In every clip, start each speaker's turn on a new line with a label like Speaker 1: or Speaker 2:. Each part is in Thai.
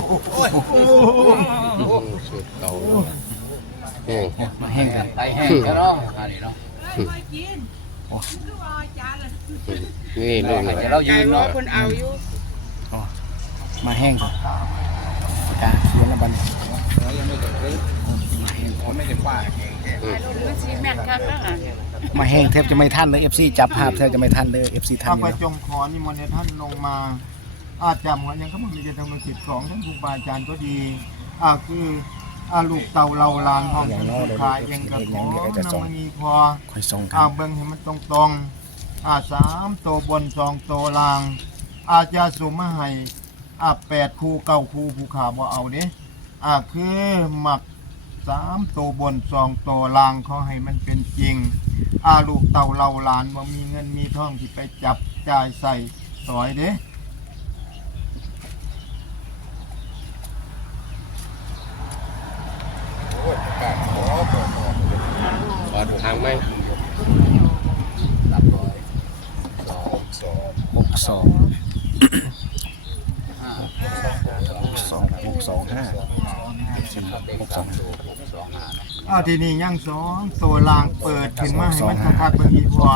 Speaker 1: สุดเก่าแห้ง
Speaker 2: มาแห้งกัน
Speaker 3: ไตแห้งแล้วเนาะอันนี้เนาะ
Speaker 1: นี่ลูก
Speaker 3: ให้เรายืนเนาะ
Speaker 4: คนเอาอยู่
Speaker 2: มาแห้งกันการเขียนละบัน
Speaker 3: ยังไม่ได้เลยผมไม่ได้ป้าแห้ง
Speaker 4: มันสีแม่นครับแล้วอ่ะ
Speaker 2: มาแห้งแทบจะไม่ทันเลย FC จับภาพแทบจะไม่ทันเลย FC ทัน
Speaker 5: ข้า
Speaker 2: อยู่
Speaker 5: พ
Speaker 2: แล้ว
Speaker 5: จงขอนิมนต์ให้ท่านลงมาอาจำกันยังเขามีจะทำกิจของท่านครูบาอาจารย์ก็ดีคือลูกเต่าเราลานห้องเป็นผู้ขายเองกับของนำมีพอ
Speaker 2: ค่อยส่งกัน
Speaker 5: เบิ่งให้มันตรง3ตัวบน2ตัวล่างจะสุ่มมาให้8คู่9คู่ผู้ขาบ่เอาเด้คือหมัก3ตัวบน2ตัวล่างขอให้มันเป็นจริงลูกเต่าเราหลานบ่มีเงินมีทองที่ไปจับจ่ายใส่สอยเด้
Speaker 1: ปอดทางไหม
Speaker 3: รับร้อย
Speaker 2: 62
Speaker 5: ทีนี้ยัง2ตัวล่างเปิดขึ้นมาให้มันคักๆเบิ่งอีกว่า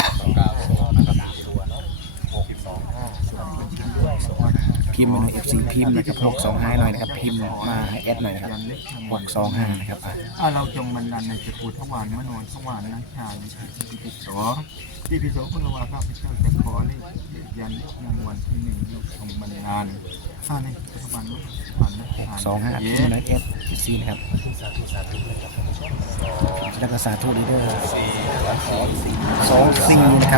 Speaker 2: พิมพ์มาหน่อย FC พิมพ์นะครับ625หน่อยนะครับพิมพ์มาให้แอดหน่อยนะครับ625นะครับ
Speaker 5: เราจงบันดาลในจักรุทวารมโนทวารนักชาในที่พิโสที่พิโสพระวาข้าพเจ้าจะขอเลขยันรางวัลที่1ยกจงบันดาลในทวารมโนทวารนักชา
Speaker 2: 25พิมพ์หน่อย FC นะครับแล้วก็สาธุนี้ด้วย24นะครับ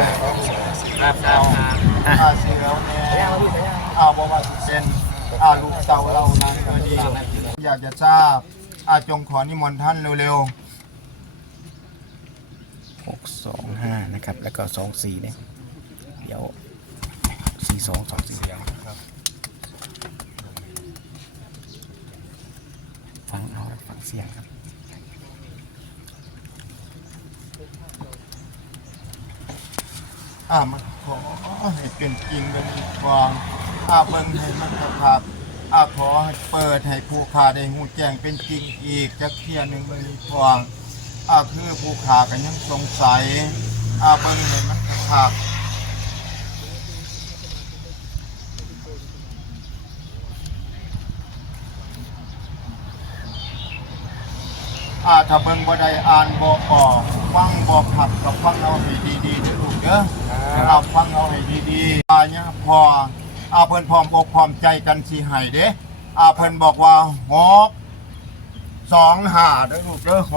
Speaker 5: เสือเนี่ยบอกว่าเป็นลูกเต่าเรานั้นก็ดีอยากจะทราบจงขอนิมนต์ท่านเร็ว
Speaker 2: 625นะครับแล้วก็24เนี่ยเดี๋ยว4224ฟังเอาฟังเสียงครับ
Speaker 5: มันขอให้เป็นจริงเป็นอีกความเบิ่งให้มันครับขอให้เปิดให้ผู้ขาได้หูแจ้งเป็นจริงอีกจักเที่ยหนึ่งเป็นอีกความคือผู้ขากันยังสงสัยเบิ่งให้มันครับถ้าเบิ่งบ่ได้อ่านบ่ออกฟังบ่ขับกับฟังเอาให้ดีๆเด้อลูกเด้อฟังเอาให้ดีๆเนี่ยพอเพิ่นพร้อมอกพร้อมใจกันสิให้เด้เพิ่นบอกว่า625เด้อลูกเด้อ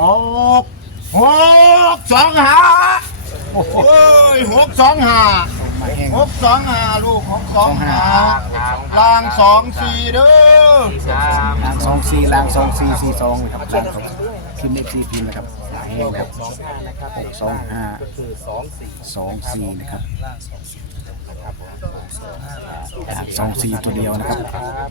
Speaker 5: 625โอ้ย625 ลูก625ล่าง24เด้อ
Speaker 2: ล่าง24ล่าง2442นะครับล่างของพิมพ์เลข4พิมพ์นะครับให้แล้ว625 24นะครับ24ตัวเดียวนะครับ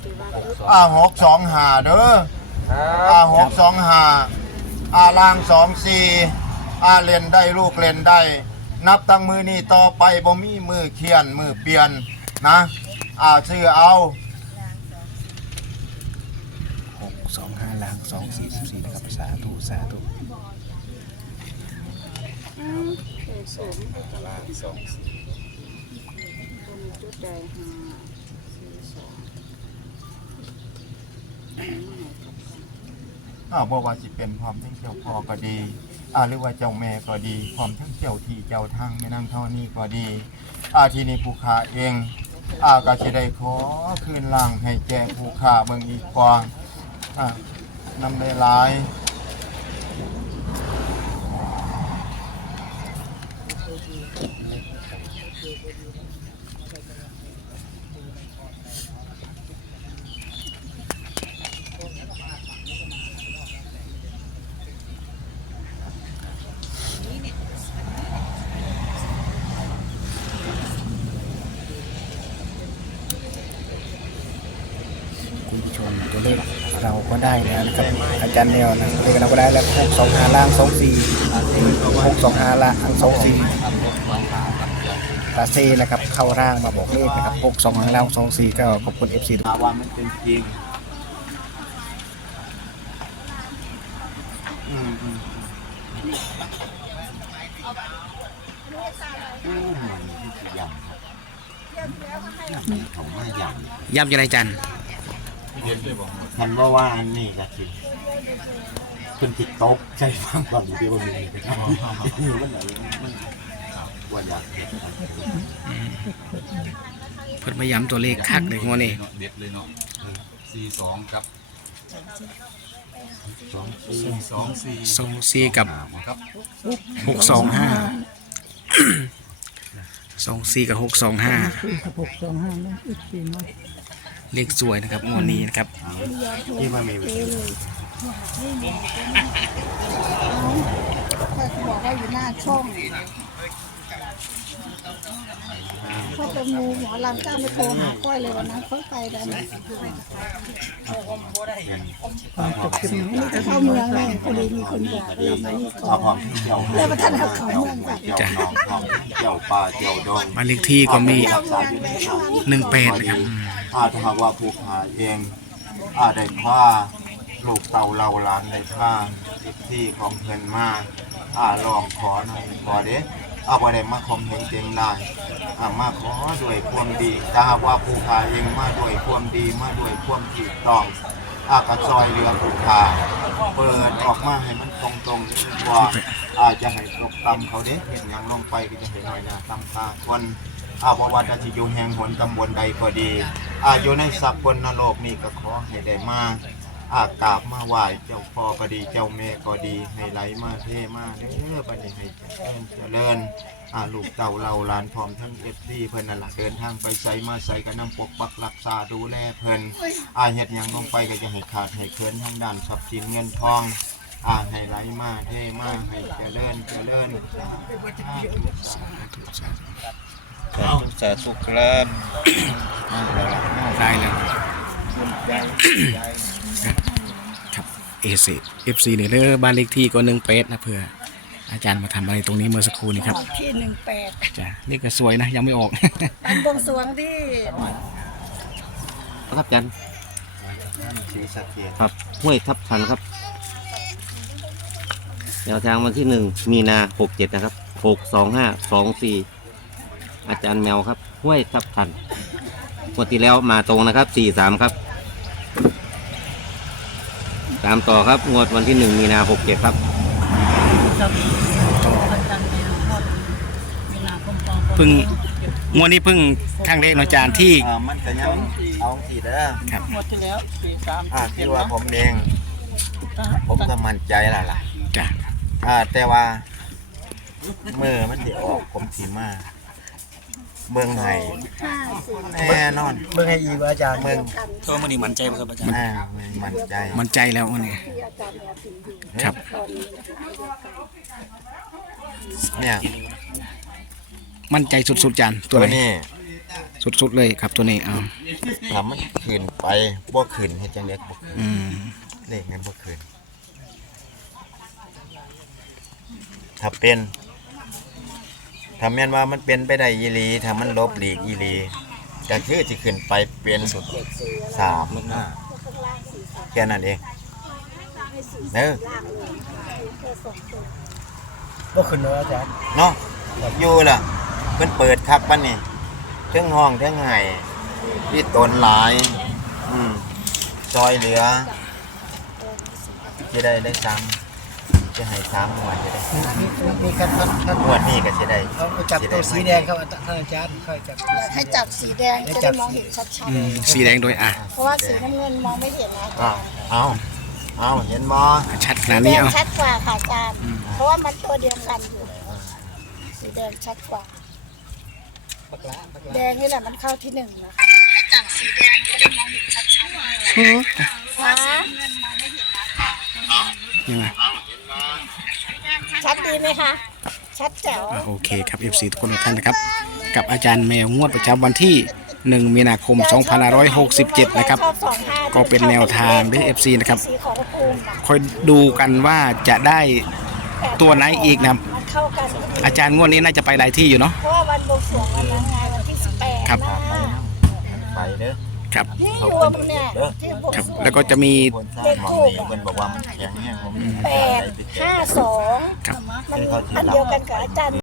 Speaker 5: 625เด้อ625ล่าง24เล่นได้ลูกเล่นได้นับตั้งมือนี้ต่อไปบ่มีมือเขียนมือเปลี่ยนนะซื้อเอา
Speaker 2: 625ล่าง24นะครับสาธุ
Speaker 4: สูง
Speaker 3: ล่าง2
Speaker 4: คนจุดใด
Speaker 5: บอกว่าสิเป็นพร้อมทั้งเจ้าพ่อก็ดีหรือว่าเจ้าแม่ก็ดีพร้อมทั้งเจ้าที่เจ้าทางแม่นางธรณีก็ดีที่นี่ผู้ขาเองก็สิได้ขอคืนล่างให้แก่ผู้ขาเบิ่งอีกกว่านำได้หลาย
Speaker 2: คุณผู้ชมตัวเลขเราก็ได้แล้วนะครับอาจารย์แนวนะเลขเราก็ได้แล้ว625ล่าง625ล่าง24ตาเซนะครับเข้าร่างมาบอกเลขนะครับ625ล่าง24ก็ขอบคุณ FC
Speaker 5: ว่ามันเป็นจริง
Speaker 2: ย่ำยังไงอาจารย์
Speaker 5: ทันว่าอันนี้ก็คือเป็นติดตบใช่ฟังก่อนเดียวมันมันว่าอยาก
Speaker 2: เพิ่นมาย้ำตัวเลขคักเลยงวดนี้
Speaker 3: เด็ดเลยเนาะ42ครับ2
Speaker 2: 24กับ
Speaker 3: ครับ
Speaker 2: 625 24กับ625เลขสวยนะครับงวดนี้นะครับ
Speaker 5: ที่มันมี
Speaker 6: ค่อยบอกว่าอยู่หน้าช่องเขาเป็นงูหมอลำจ้างไปโทรหาก้อยเลยวันนั้นเขาไปแล้วนะจะเข้าเมืองเลยพอดีมีคนบอกเลยมานี่ก่อนแล้วมาท่านเอาเขาเมืองก่อน
Speaker 5: เจ้าน้องทองเจ้าป่าเจ้าดง
Speaker 2: บ้านเลขที่ก็มี
Speaker 5: รักษาอยู่ในช่อง
Speaker 2: 18นะครับ
Speaker 5: ถ้าหากว่าผู้ขายเองได้ผ้าลูกเต่าเราหลานได้ผ้าที่ของเพิ่นมาลองขอหน่อยขอเด้บ่ได้มาคมเห็นเต็มได้มาขอด้วยความดีถ้าหากว่าผู้ขายเองมาด้วยความดีมาด้วยความถูกต้องกระซอยเรือผู้ขายเปิดออกมาให้มันตรงๆว่าจะให้ตกตำเขาเด้เห็นอย่างลงไปก็จะเห็นหน่อยนะตำตาคนบ่ว่าจะอยู่แห่งหนตำบลใดก็ดีอยู่ในสักบนนรกนี่ก็ขอให้ได้มากราบมาไหว้เจ้าพ่อก็ดีเจ้าแม่ก็ดีให้ไหลมาเทมาเด้อบัดนี้ให้เจริญลูกเต่าเราหลานพร้อมทั้งFDเพิ่นนั่นล่ะเดินทางไปไสมาไสก็นำปกปักรักษาดูแลเพิ่นเฮ็ดหยังลงไปก็จะให้ขาดให้เคินทางด้านทรัพย์สินเงินทองให้ไหลมาเทมาให้เจริญ
Speaker 1: สาธุครับ
Speaker 2: ได้แล้วครับFC เนี่ยเด้อบ้านเลขที่ก็18นะเพื่ออาจารย์มาทำอะไรตรงนี้เมื่อสักครู่นี้ครับ
Speaker 6: ที่18
Speaker 2: จ้ะนี่ก็สวยนะยังไม่ออก
Speaker 6: อันบวงสรวงที่
Speaker 1: ครับอาจารย์
Speaker 5: ศรีสะเกษ
Speaker 1: ครับห้วยทับทันครับแนวทางวันที่1 มีนา67นะครับ62524อาจารย์แมวครับห้วยทับทันงวดที่แล้วมาตรงนะครับ43ครับตามต่อครับงวดวันที่1 มีนา67ครับ
Speaker 2: เพิ่งงวดนี้เพิ่งครั้งแรกเนาะอาจารย์ที่
Speaker 5: มันก็ยังเอาทีเด้อ
Speaker 2: ครับ
Speaker 6: หมดที่แล้ว
Speaker 5: ที่ว่าผมเองผมก็มั่นใจแล้วล่ะ
Speaker 2: จ้ะ
Speaker 5: แต่ว่าเมื่อมันสิออกผมสิมาเมืองไห้แน่นอนเมืองไห้อีกอาจารย์เมือง
Speaker 2: ก็มันนี่มั่นใจครับอาจารย์
Speaker 5: มั่นใจ
Speaker 2: มั่นใจแล้ววันนี้ครับ
Speaker 5: เนี่ย
Speaker 2: มั่นใจสุดๆอาจารย์ตัวไหน
Speaker 5: นี้
Speaker 2: สุดๆเลยครับตัวนี้เอา
Speaker 5: ถ้ามันขึ้นไปบ่ขึ้นเฮ็ดจังได๋บ่ขึ้น
Speaker 2: อืม
Speaker 5: เลขนั้นบ่ขึ้นถ้าเป็นถ้าแม่นว่ามันเป็นไปได้อีหลีถ้ามันลบหลีกอีหลีก็คือสิขึ้นไปเป็นสุด3แค่นั้นเองบ่ขึ้นเลยอาจารย์เนาะอยู่ล่ะเพิ่นเปิดคักปานนี้เทั้งห้องเทั้งไห้ที่ตนหลายซอยเหลือจะได้ซ้ำจะให้ซ้ำวันจะได้
Speaker 7: มีการท่าน
Speaker 5: งวดนี้ก็จะได้
Speaker 7: เขาจับตัวสีแดงครับท่านอาจารย์ค่อยจับ
Speaker 6: ให้จับสีแดงจะได้มองเห็นชัด
Speaker 2: สีแดงโดย
Speaker 6: ๆเพราะว่าสีน้ำเงินมองไม่เห็นนะ
Speaker 5: เอาเห็นบ่
Speaker 2: ชัดขนาด
Speaker 6: แด
Speaker 2: นี้
Speaker 6: ง
Speaker 2: เอา
Speaker 6: ชัดกว่าค่ะอาจารย์เพราะว่ามันตัวเดียวกันอยู่สีแดงชัดกว่าแดงนี่แหละมันเข้าที่1นะคะให้จับสีแดงจะได้มองเห็นชัดๆค่ะ
Speaker 2: ยังไง
Speaker 6: ชัดดีไหมคะชัดแจ๋ว
Speaker 2: โอเคครับ FC ทุกคนทุกท่านนะครับ กับอาจารย์แมวงวดประจำวันที่ 1 มีนาคม 2567 นะครับ ก็เป็นแนวทางด้วย FC นะครับ
Speaker 6: สีของภูมินะ
Speaker 2: คอยดูกันว่าจะได้ตัวไหนอีกนะครับ
Speaker 6: มันเข้ากัน
Speaker 2: อาจารย์งวดนี้น่าจะไปหลายที่อยู่เนาะ
Speaker 6: เพราะว่าวันบวงสรวงวันนั้นไงวันที่18
Speaker 2: ครับ
Speaker 6: นะ
Speaker 5: ไปเด้อ
Speaker 2: ครับ
Speaker 6: ที่รวมเนี่ยที่บวก
Speaker 2: ครับ แล้วก็จะมี
Speaker 6: เลขทูบ852
Speaker 2: ครับ
Speaker 6: มันอันเดียวกันกับอาจารย์